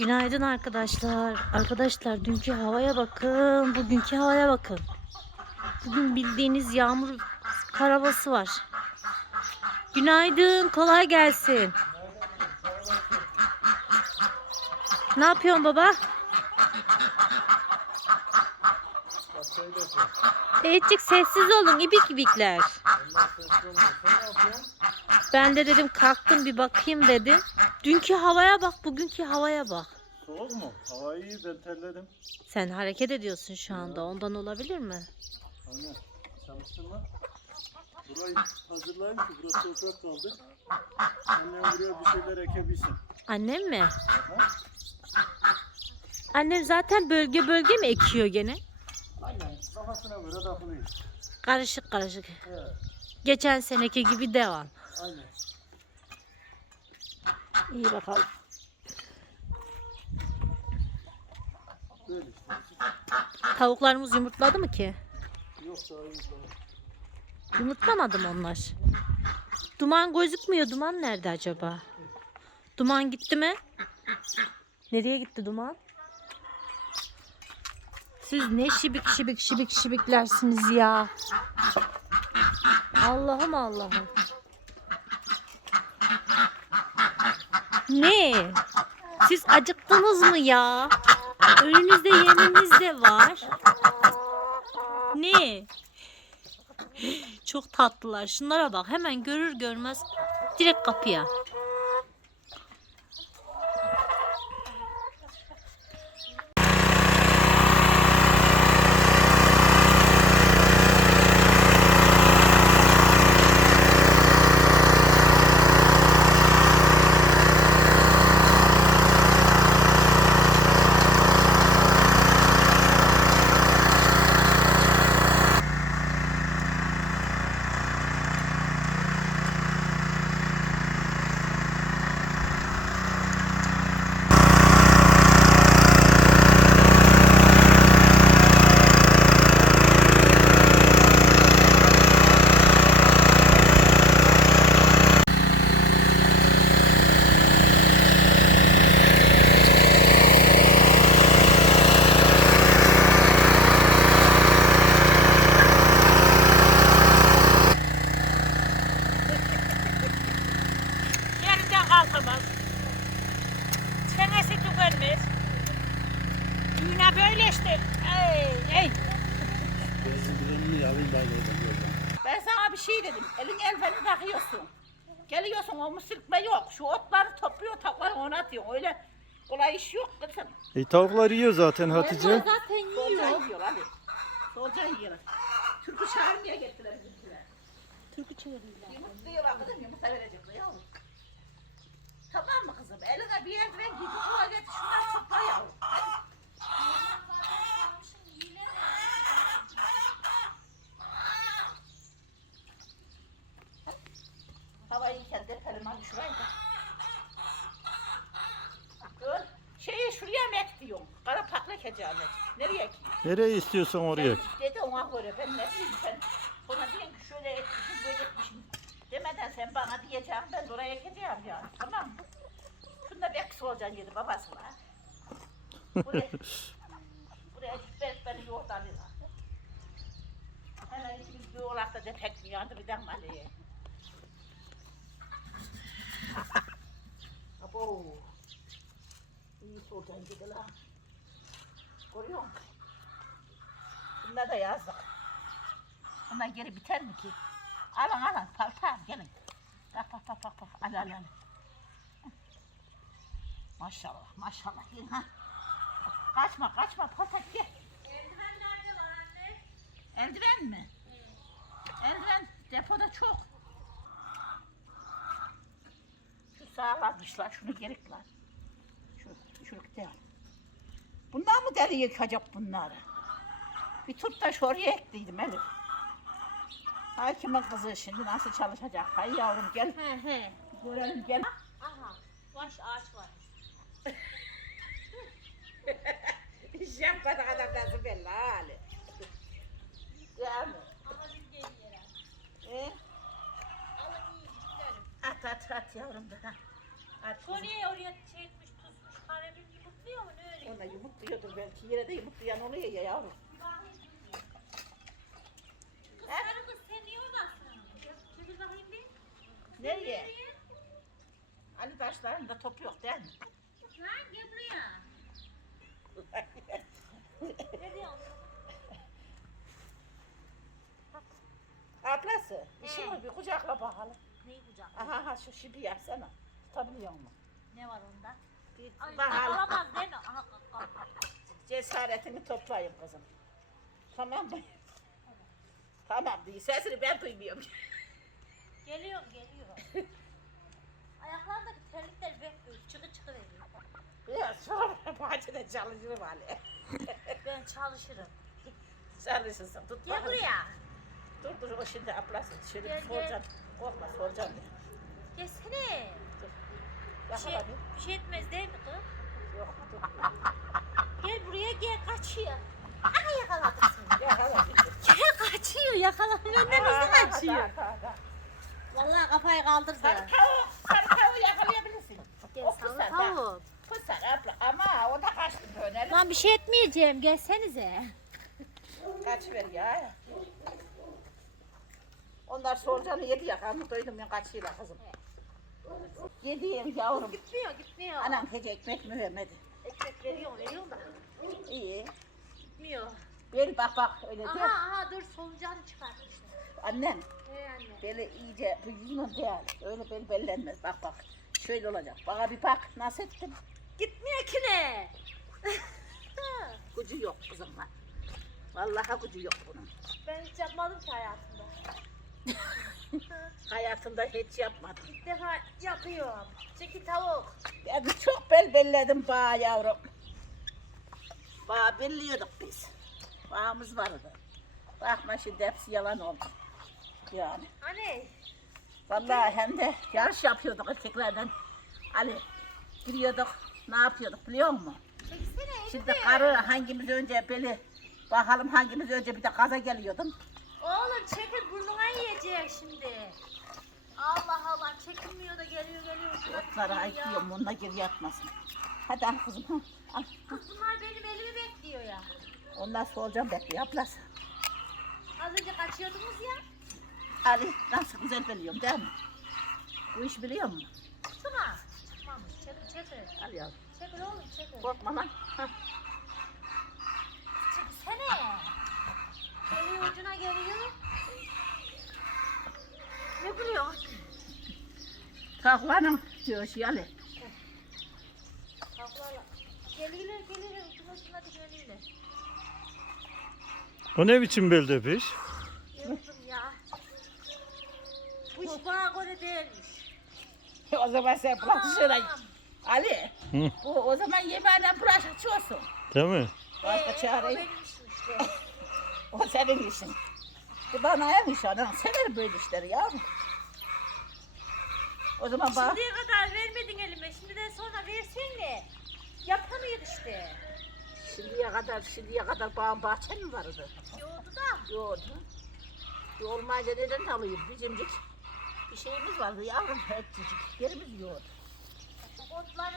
Günaydın arkadaşlar. Arkadaşlar dünkü havaya bakın. Bugünkü havaya bakın. Bugün bildiğiniz yağmur karavası var. Günaydın. Kolay gelsin. Ne yapıyorsun baba? Ecik sessiz olun ibik ibikler. Ben de dedim kalktım bir bakayım dedim. Dünkü havaya bak, bugünkü havaya bak. Soğuk mu? Hava iyi ben terledim. Sen hareket ediyorsun şu anda. Ondan olabilir mi? Aynen. Çalıştırma. Burayı hazırlayın ki burası toprak kaldı. Annem buraya bir şeyler ekebilsin. Annem mi? Aha. Annem zaten bölge bölge mi ekiyor gene? Aynen. Kafasına göre takılıyor. Karışık karışık. Evet. Geçen seneki gibi devam. Aynen. İyi bakalım. Tavuklarımız yumurtladı mı ki? Yok daha. Yumurtlamadı mı onlar? Duman gözükmüyor. Duman nerede acaba? Duman gitti mi? Nereye gitti duman? Siz ne şibik şibik şibik şibiklersiniz ya. Allah'ım Allah'ım. Ne? Siz acıktınız mı ya? Önünüzde yeminiz de var. Ne? Çok tatlılar. Şunlara bak. Hemen görür görmez direkt kapıya. Düğüne böyle işte. Ey, ey. Ben sana bir şey dedim. Elin elfeni takıyorsun. Geliyorsun o mısırtma yok. Şu otları topluyor topları ona atıyor. Öyle kolay iş yok kızım. E, tavuklar yiyor zaten Hatice. Zaten Solucan yiyor hadi. Solucan yiyor. Türkü çağırmaya gittiler bizimkiler. Türkü çeviriyorlar. Yumurtluyorlar kızım yumurta verecekler yavrum. Tamam mı kızım? Eline bir giy. Bir tuvalet şunları topla yavrum. Hadi. Hava iyiyken depelim hadi şurayı da. Dur. Şeyi şuraya mı ek diyorum? Ekeceğim ek. Nereye ekeyim? Nereye istiyorsan oraya. ek. Dedi ona göre ben ne bileyim sen. Sonra diyeyim ki şöyle etmişim böyle etmişim. Demeden sen bana diyeceğim ben de oraya ekeceğim yani. Tamam mı? Şunda bekçi olacaksın yeri babası var. Buraya, buraya ben beni yoğurt alıyorlar. Hemen ikimiz bir oğlak da depek mi yandı bir de maliye. Abo. İyi dedi la. Görüyor musun? Bunlar da yazdık. Bunlar geri biter mi ki? Alın alın paltar gelin. Bak bak bak bak bak al al al. Maşallah maşallah gelin ha. Kaçma kaçma paltar gel. Eldiven nerede var anne? Eldiven mi? Eldiven depoda çok. Şu sağlamışlar şunu gerik lan. Şu çürük değil. Bundan mı deli yıkacak bunları? Bir tut da şuraya ekliydim Elif. Hakimin kızı şimdi nasıl çalışacak? Hay yavrum gel. He he. Görelim gel. Aha. Baş ağaç var. İş yapmadı adam nasıl belli hali. Gel mi? Ee? At at at yavrum da. At. Konuya oraya çekmiş, tutmuş, karemin gibi yumurtluyor mu? Ne öyle? Ona yumurtluyordur belki. Yere de yumurtlayan oluyor ya yavrum. Sarı kız sen niye oradasın? Çekil bakayım bir. Nereye? Ali taşlarında top yok değil mi? Lan gel buraya. Ne diyorsun? Ablası, işin var bir kucakla bakalım. Neyi kucak? Aha aha şu şipi yapsana. Tutabiliyor musun? Ne var onda? Bir Ay, alamaz değil mi? Aha, aha, aha. Cesaretini toplayın kızım. Tamam mı? Tamam değil. Sesini ben duymuyorum. Geliyorum geliyorum. Ayaklarındaki terlikler bekliyor. Çıkı çıkı veriyor. Biraz sonra bahçede çalışırım Ali. Ben çalışırım. Çalışırsın. Tut Gel bakalım. buraya. Dur dur o şimdi ablası. Şöyle Gel, soracağım. Korkma soracağım. Gelsene. Bir şey, Yakala bir. bir şey etmez değil mi kız? Yok. Gel buraya gel kaçıyor. Aha yakaladık seni. Yakala bir. dur. Gel kaçıyor Aha, nasıl aha, kaçıyor? Vallahi kafayı kaldırdı. Sarı tavuk, sarı tavuğu yakalayabilirsin. Gel sarı kısar, bak. tavuk. Kısar abla ama o da kaçtı böyle. Lan bir şey etmeyeceğim gelsenize. Kaç ver ya. Onlar sorcanı yedi ya. Karnı doydum ben kaçıyla kızım. Yedi yer yavrum. Gitmiyor gitmiyor. Anam hiç ekmek mi vermedi? Ekmek veriyorum veriyorum da. İyi. Gitmiyor. Ver bak bak öyle Aha değil. aha dur solucanı çıkartmışlar. Annem He anne. böyle iyice bu yüzünden değil. Öyle bel bellenmez. Bak bak. Şöyle olacak. Bana bir bak nasıl ettim. Gitmiyor ki ne? Gücü yok kızım var. Vallahi gücü yok bunun. ben hiç yapmadım ki hayatımda. Hayatımda hiç yapmadım. İlk defa yapıyorum. Çeki tavuk. Ben çok bel belledim bağ yavrum. Bağ belliyorduk biz. Bağımız vardı. Bakma şimdi hepsi yalan oldu. Yani. Anne. Vallahi hem de yarış yapıyorduk erkeklerden. Ali giriyorduk ne yapıyorduk biliyor musun? Çeksene Şimdi elini. karı hangimiz önce beli bakalım hangimiz önce bir de gaza geliyordum. Oğlum çekil Otları ayıklıyorum onunla geri yatmasın. Hadi al kızım ha. Al. Kız bunlar benim elimi bekliyor ya. Ondan soracağım bekliyor ablası. Az önce kaçıyordunuz ya. Ali nasıl güzel biliyorum değil mi? Bu iş biliyor musun? Çıksana. Çıkmamış. Çekil çekil. Al yavrum. Çekil oğlum çekil. Korkma lan. Hah. Çekilsene. Geliyor ucuna geliyor. Ne gülüyor? Tavukların diyor Ali. Tavuklarla. Geliyorlar ucuna ucuna da geliyorlar. O ne biçim bel depiş? Yavrum ya. Bu iş bana göre değilmiş. o zaman sen bulaşık Anam. Ali. Hı. Bu o zaman yemeğinden bulaşıkçı olsun. Değil mi? Başka Ee, çare o yok. benim işim işte. O senin işin. Bu bana ev işi. Sever böyle işleri yavrum. O zaman bak. Şimdiye kadar vermedin elime. Şimdiden sonra versene. Yapamıyor işte. Şimdiye kadar, şimdiye kadar bağın bahçen mi vardı? Yoğurdu da. Yoğurdu. Yoğurmayınca neden alayım? Bizimcik bir şeyimiz vardı yavrum. Etçicik. Yerimiz yoğurdu. Otları